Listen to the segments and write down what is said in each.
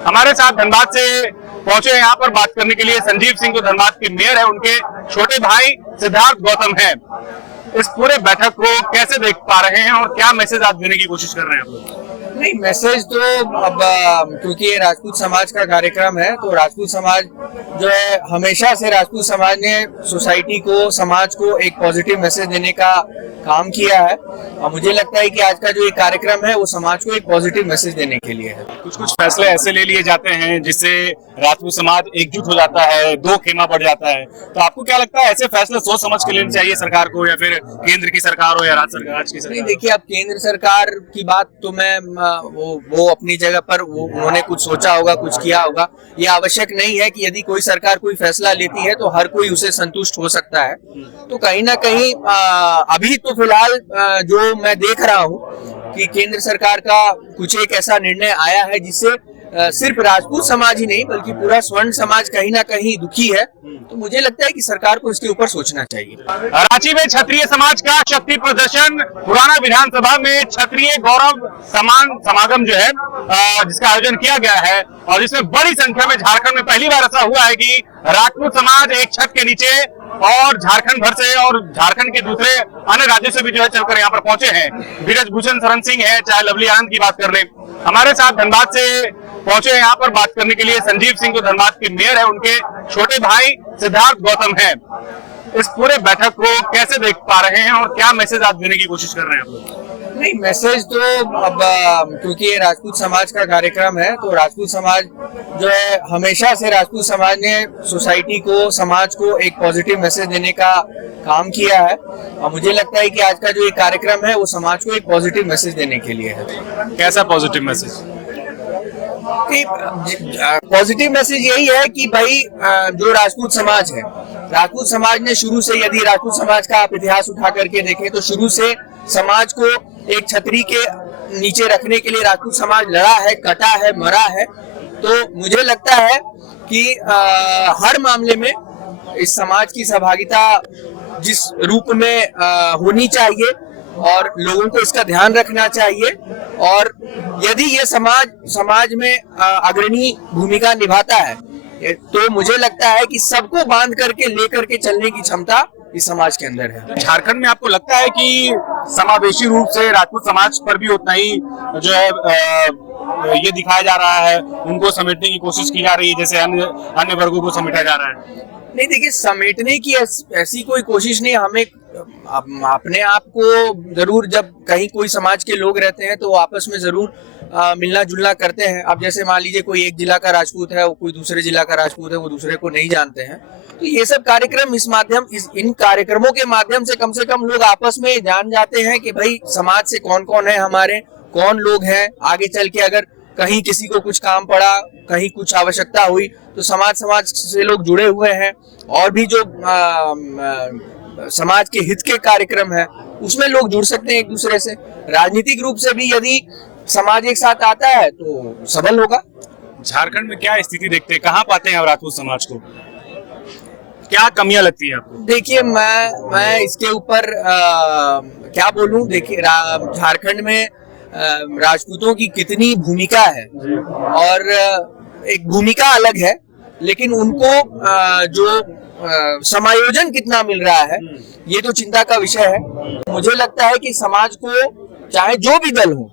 हमारे साथ धनबाद से पहुंचे यहाँ पर बात करने के लिए संजीव सिंह जो धनबाद के मेयर है, उनके छोटे भाई सिद्धार्थ गौतम है। इस पूरे बैठक को कैसे देख पा रहे हैं और क्या मैसेज आप देने की कोशिश कर रहे हैं आप लोग? नहीं, मैसेज तो अब क्योंकि ये राजपूत समाज का कार्यक्रम है तो राजपूत समाज जो है हमेशा से राजपूत समाज ने सोसाइटी को, समाज को एक पॉजिटिव मैसेज देने का काम किया है और मुझे लगता है कि आज का जो ये कार्यक्रम है वो समाज को एक पॉजिटिव मैसेज देने के लिए है। कुछ फैसले ऐसे ले लिए जाते हैं जिससे राजपूत समाज एकजुट हो जाता है, दो खेमा बढ़ जाता है, तो आपको क्या लगता है ऐसे फैसले सोच समझ के लेने चाहिए सरकार को, या फिर केंद्र की सरकार हो या राज्य सरकार की सरकार? नहीं, देखिए, अब केंद्र सरकार की बात तो मैं वो अपनी जगह पर उन्होंने कुछ सोचा होगा, कुछ किया होगा। ये आवश्यक नहीं है कि यदि कोई सरकार कोई फैसला लेती है तो हर कोई उसे संतुष्ट हो सकता है। तो कहीं ना कहीं अभी तो फिलहाल जो मैं देख रहा हूँ कि केंद्र सरकार का कुछ एक ऐसा निर्णय आया है जिससे सिर्फ राजपूत समाज ही नहीं बल्कि पूरा स्वर्ण समाज कहीं ना कहीं दुखी है। तो मुझे लगता है कि सरकार को इसके ऊपर सोचना चाहिए। रांची में क्षत्रिय समाज का शक्ति प्रदर्शन, पुराना विधानसभा में क्षत्रिय गौरव सम्मान समागम जो है जिसका आयोजन किया गया है और जिसमें बड़ी संख्या में झारखंड में पहली बार ऐसा हुआ है कि राजपूत समाज एक छत के नीचे और झारखंड भर से और झारखंड के दूसरे अन्य राज्यों से भी जो है चलकर यहाँ पर पहुंचे हैं। ब्रिजभूषण शरण सिंह है, चाहे लवली आनंद की बात कर ले। हमारे साथ धनबाद से पहुंचे यहाँ पर बात करने के लिए संजीव सिंह जो धनबाद के मेयर है, उनके छोटे भाई सिद्धार्थ गौतम है। इस पूरे बैठक को कैसे देख पा रहे हैं और क्या मैसेज आप देने की कोशिश कर रहे हैं आप लोग? नहीं, मैसेज तो अब क्योंकि ये राजपूत समाज का कार्यक्रम है तो राजपूत समाज जो है हमेशा से राजपूत समाज ने सोसाइटी को, समाज को एक पॉजिटिव मैसेज देने का काम किया है और मुझे लगता है कि आज का जो ये कार्यक्रम है वो समाज को एक पॉजिटिव मैसेज देने के लिए है। कैसा पॉजिटिव मैसेज? पॉजिटिव मैसेज यही है कि भाई जो राजपूत समाज है, राजपूत समाज ने शुरू से, यदि राजपूत समाज का आप इतिहास उठा करके देखें तो शुरू से समाज को एक छतरी के नीचे रखने के लिए राजपूत समाज लड़ा है, कटा है, मरा है। तो मुझे लगता है कि हर मामले में इस समाज की सहभागिता जिस रूप में होनी चाहिए और लोगों को इसका ध्यान रखना चाहिए और यदि ये समाज में अग्रणी भूमिका निभाता है तो मुझे लगता है कि सबको बांध करके लेकर के चलने की क्षमता इस समाज के अंदर है। झारखंड में आपको लगता है कि समावेशी रूप से राजपूत समाज पर भी उतना ही जो है ये दिखाया जा रहा है, उनको समेटने की कोशिश की जा रही है जैसे अन्य वर्गों को समेटा जा रहा है? नहीं, देखिए, समेटने की ऐसी कोई कोशिश नहीं। हमें अपने आप को जरूर, जब कहीं कोई समाज के लोग रहते हैं तो आपस में जरूर मिलना जुलना करते हैं। अब जैसे मान लीजिए कोई एक जिला का राजपूत है, वो कोई दूसरे जिला का राजपूत है, वो दूसरे को नहीं जानते हैं। तो ये सब कार्यक्रम इन कार्यक्रमों के माध्यम से कम लोग आपस में जान जाते हैं कि भाई समाज से कौन कौन है, हमारे कौन लोग हैं। आगे चल के अगर कहीं किसी को कुछ काम पड़ा, कहीं कुछ आवश्यकता हुई तो समाज से लोग जुड़े हुए हैं और भी जो समाज के हित के कार्यक्रम है उसमें लोग जुड़ सकते हैं एक दूसरे से। राजनीतिक रूप से भी यदि समाज एक साथ आता है तो सबल होगा। झारखंड में क्या स्थिति देखते हैं, कहाँ पाते हैं राजपूत समाज को, क्या कमियां लगती है आपको? देखिए, मैं इसके ऊपर क्या बोलूं। देखिए, झारखंड में राजपूतों की कितनी भूमिका है और एक भूमिका अलग है, लेकिन उनको जो समायोजन कितना मिल रहा है ये तो चिंता का विषय है। मुझे लगता है कि समाज को, चाहे जो भी दल हो,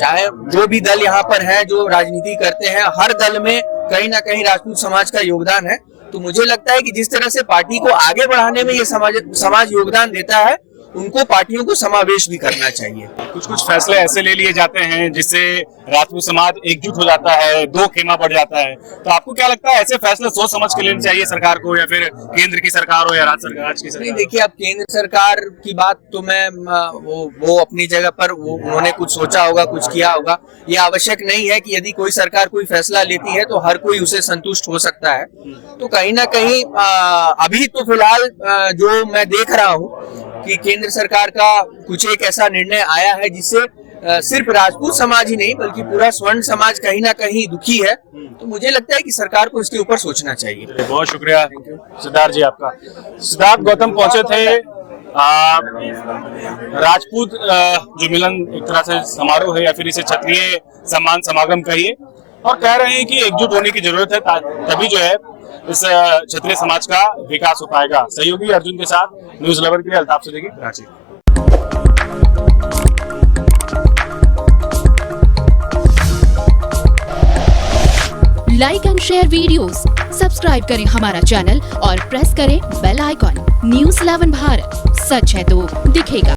चाहे जो भी दल यहाँ पर है जो राजनीति करते हैं, हर दल में कहीं ना कहीं राजपूत समाज का योगदान है। तो मुझे लगता है कि जिस तरह से पार्टी को आगे बढ़ाने में ये समाज योगदान देता है, उनको पार्टियों को समावेश भी करना चाहिए। कुछ फैसले ऐसे ले लिए जाते हैं जिससे राजपूत समाज एकजुट हो जाता है, दो खेमा बढ़ जाता है, तो आपको क्या लगता है ऐसे फैसले सोच समझ के लेने चाहिए सरकार को, या फिर केंद्र की सरकार हो या राज्य सरकार की सरकार? नहीं, देखिए, अब केंद्र सरकार की बात तो मैं वो अपनी जगह पर उन्होंने कुछ सोचा होगा, कुछ किया होगा। ये आवश्यक नहीं है कि यदि कोई सरकार कोई फैसला लेती है तो हर कोई उसे संतुष्ट हो सकता है। तो कहीं ना कहीं अभी तो फिलहाल जो मैं देख रहा हूँ कि केंद्र सरकार का कुछ एक ऐसा निर्णय आया है जिससे सिर्फ राजपूत समाज ही नहीं बल्कि पूरा स्वर्ण समाज कहीं ना कहीं दुखी है। तो मुझे लगता है कि सरकार को इसके ऊपर सोचना चाहिए। बहुत शुक्रिया सिद्धार्थ जी आपका। सिद्धार्थ गौतम पहुंचे थे राजपूत जो मिलन एक तरह से समारोह है या फिर इसे क्षत्रिय सम्मान समागम कहिए, और कह रहे हैं कि एकजुट होने की जरूरत है, तभी जो है इस क्षत्रिय समाज का विकास हो पाएगा। सहयोगी अर्जुन के साथ न्यूज 11 के लिए Altaf Siddiqui, Karachi. Like and share videos, subscribe करें हमारा चैनल और प्रेस करें बेल आइकॉन। न्यूज़ 11 भारत, सच है तो दिखेगा।